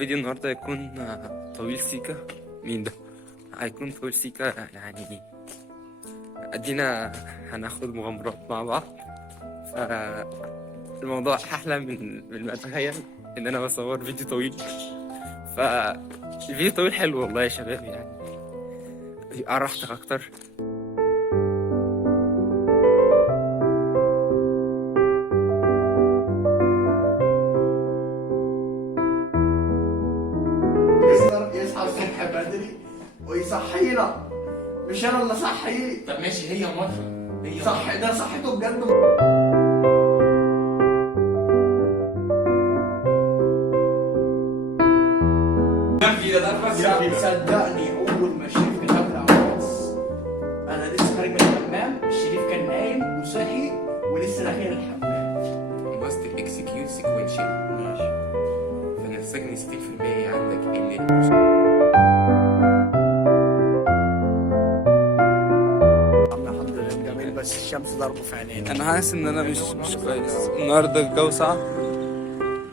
فيديو النهارده هيكون طويل سيكا. مين ده؟ هيكون طويل سيكا يعني. ادينا هناخد مغامرات مع بعض، فالموضوع احلى من ما اتخيل ان انا بصور فيديو طويل. فالفيديو طويل حلو والله يا شباب، يعني يبقى راحتك اكتر. يصحى الصبح بدري ويصحينا، مش انا اللي صحيه. طب ماشي، هي مرة هي صح، ده صحته بجد. صدقني اول ما الشريف كان قبل عباس انا لسه خارج من الحمام، الشريف كان نايم وصحي ولسه داخل الحمام. must execute sequential. ماشي. فنفسك 60% عندك ان الحمد لله جميل، بس الشمس ضربه في عينينا. انا حاسس ان انا مش كويس النهارده، الجو صعب.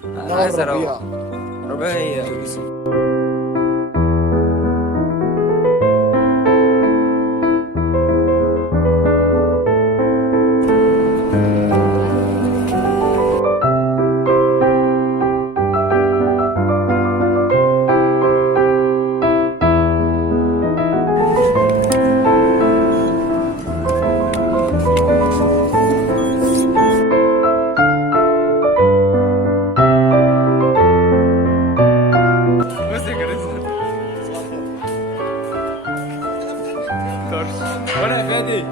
انا عايز اروح ربيع. هي وانا يا فادي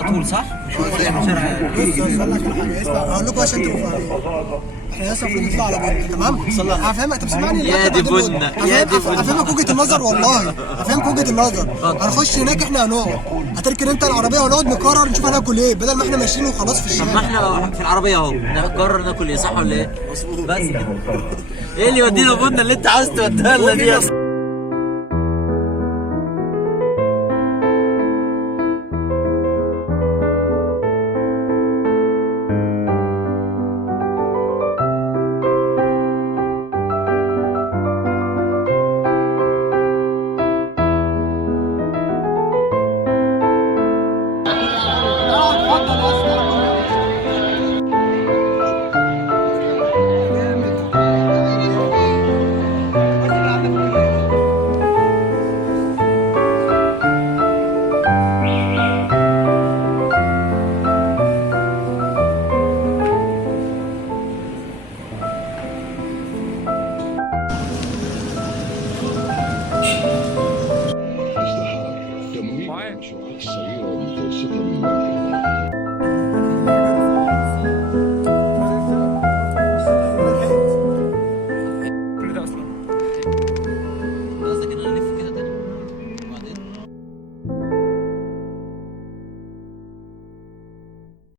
حبيب طول صح؟ هقول لكم عشان تبقوا فاهمين. احنا لسه المفروض نطلع على بنة، تمام؟ هفهمك، طب اسمعني. يا دي بنة، يا دي بنة. هفهمك وجهة النظر، والله هفهمك وجهة النظر. هنخش هناك، احنا هنقعد، هتركن انت العربية ونقعد نقرر نشوف هناكل ايه، بدل ما احنا ماشيين وخلاص في طب ما الشارع. احنا في العربية اهو نقرر ناكل ايه، صح ولا ايه؟ بس كده. ايه اللي يودينا بنا اللي انت عاوز توديها لنا دي يا اسطى؟